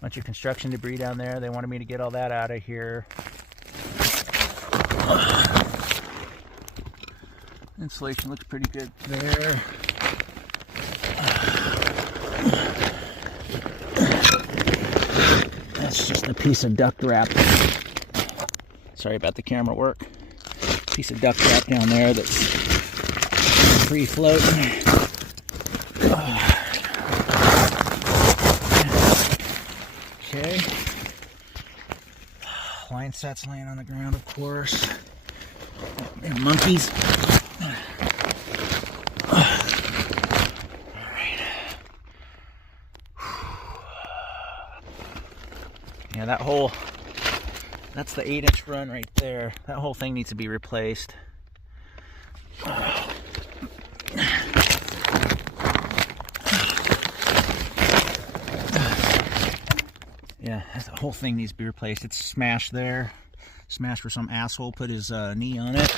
Bunch of construction debris down there. They wanted me to get all that out of here. Insulation looks pretty good there. That's just a piece of duct wrap. Sorry about the camera work. Piece of duct wrap down there that's free floating. Okay. Line sets laying on the ground, of course. And monkeys. Yeah, that whole, that's the 8-inch run right there. That whole thing needs to be replaced. Yeah, the whole thing needs to be replaced. It's smashed there. Smashed where some asshole put his knee on it.